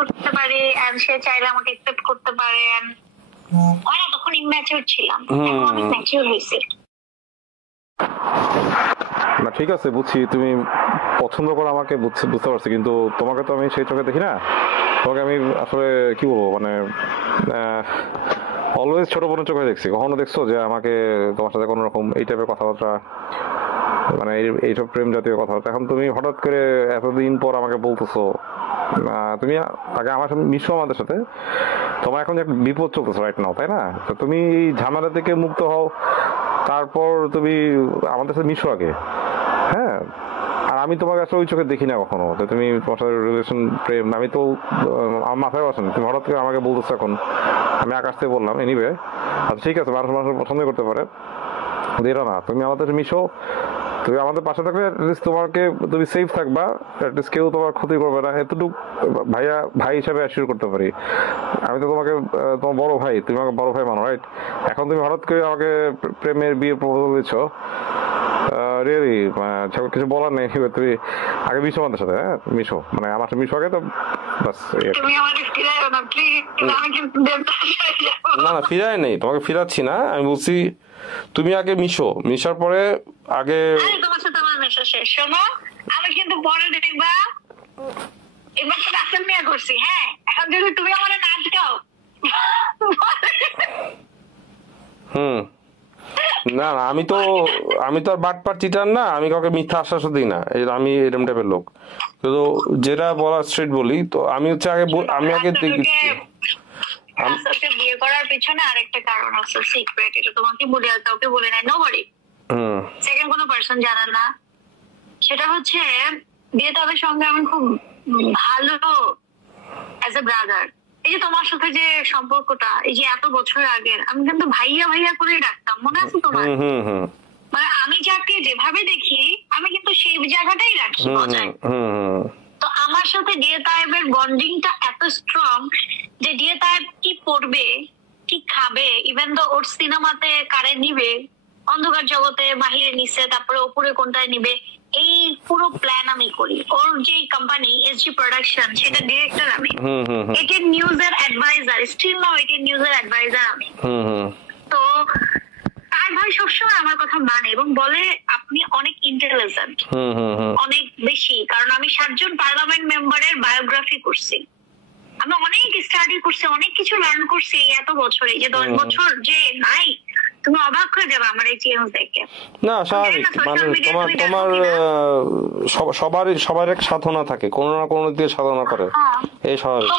করতে পারি এন্ড সে চাইলে আমাকে অ্যাকসেপ্ট করতে পারে এন্ড হয় না, তখন ইম্যাচিউর ছিলাম, এখন অনেক ম্যাচিউর হয়েছে। না ঠিক আছে, বুঝছি তুমি পছন্দ করো আমাকে, বুঝতে পারছি, কিন্তু তোমাকে তো আমি সেই চোখে দেখি না। তোমাকে আমি আসলে কি বলবো, মানে অলওয়েজ ছোট বোনের চোখে দেখছি। কখনো দেখছো যে আমাকে তোমার সাথে কোনো রকম এই টাইপের কথাবার্তা, মানে এইসব প্রেম জাতীয় কথাবার্তা? এখন তুমি হঠাৎ করে এতদিন পর আমাকে বলতেছো, তুমি আগে আমার সাথে মিশো, আমাদের সাথে তোমার এখন এক বিপদ চলতেছে রাইট নাও, তাই না? তো তুমি এই ঝামেলা থেকে মুক্ত হও, তারপর তুমি আমাদের সাথে মিশো আগে। হ্যাঁ, আর আমি তোমাকে আসলে ওই চোখে দেখি না কখনো। তো তুমি তোমার সাথে রিলেশন প্রেম আমি তো আমার মাথায় আসেন, তুমি হঠাৎ করে আমাকে বলতেছো এখন, আমি আকাশ থেকে বললাম। এনিওয়ে আচ্ছা ঠিক আছে, মানুষ পছন্দ করতে পারে, এটা না। তুমি আমাদের মিশো, তুমি আমাদের পাশে থাকলে অ্যাটলিস্ট তোমাকে তুমি সেফ থাকবা, অ্যাটলিস্ট কেউ তোমার ক্ষতি করবে না, এতটুকু ভাইয়া ভাই হিসাবে অ্যাসিওর করতে পারি। আমি তো তোমাকে তোমার বড় ভাই, তুমি আমাকে বড় ভাই মানো, রাইট? এখন তুমি হঠাৎ করে আমাকে প্রেমের বিয়ের প্রপোজাল দিচ্ছ, রিয়েলি কিছু বলার নেই। তুমি আগে মিশো আমাদের সাথে, হ্যাঁ মিশো, মানে আমার সাথে মিশো আগে, তো বাস। না না, ফিরাই নেই, তোমাকে ফিরাচ্ছি না, আমি বলছি তুমি আগে মিশো, মিশার পরে আগে তোমার সাথে আমার মেশা শেষ। শোনো, আমি কিন্তু পরে দেখবা এবার তো রাসেল মিয়া করছি। হ্যাঁ, এখন যদি তুমি আমার নাচ গাও। না না, আমি তো আর বাটপার চিটার না, আমি কাউকে মিথ্যা আশ্বাসও দিই না, আমি এরকম টাইপের লোক। তো যেটা বলা স্ট্রেট বলি। তো আমি হচ্ছে আগে বিয়ে করার পেছনে আরেকটা কারণ আছে, সিক্রেট, এটা তোমাকে বলে আর কাউকে বলে নাই, নোবডি, সেকেন্ড কোনো পারসন জানে না। সেটা হচ্ছে বিয়ে তাদের সঙ্গে আমি খুব ভালো অ্যাজ এ ব্রাদার। এই যে তোমার সাথে যে সম্পর্কটা, এই যে এত বছর আগের, আমি কিন্তু ভাইয়া ভাইয়া করে ডাকতাম, মনে আছে তোমার? মানে আমি যাকে যেভাবে দেখি আমি কিন্তু সেই জায়গাটাই রাখি বজায়। তো আমার সাথে ডিএ তায়েবের বন্ডিংটা এত স্ট্রং যে ডিএ তায়েব কি পড়বে, কি খাবে, ইভেন তো ওর সিনেমাতে কারে নিবে, অন্ধকার জগতে বাহিরে নিচ্ছে, তারপরে ওপরে কোনটায় নিবে, এই পুরো প্ল্যান আমি করি। ওর যে কোম্পানি এসজি প্রোডাকশন, সেটা ডিরেক্টর আমি, এটিএন নিউজের অ্যাডভাইজার, স্টিল নাও এটিএন নিউজের অ্যাডভাইজার আমি। তো তার ভাই সবসময় আমার কথা মানে এবং বলে আপনি অনেক ইন্টেলিজেন্ট, অনেক বেশি, কারণ আমি 7 জন পার্লামেন্ট মেম্বারের বায়োগ্রাফি করছি, আমি অনেক স্টাডি করছি, অনেক কিছু লার্ন করছি এত বছরে, যে 10 বছর যে নাই, তুমি অবাক হয়ে যাবে আমার এই চেঞ্জ দেখে। না স্বাভাবিক, মানে তোমার সবার এক সাধনা থাকে, কোনো না কোনো দিয়ে সাধনা করে, এই স্বাভাবিক।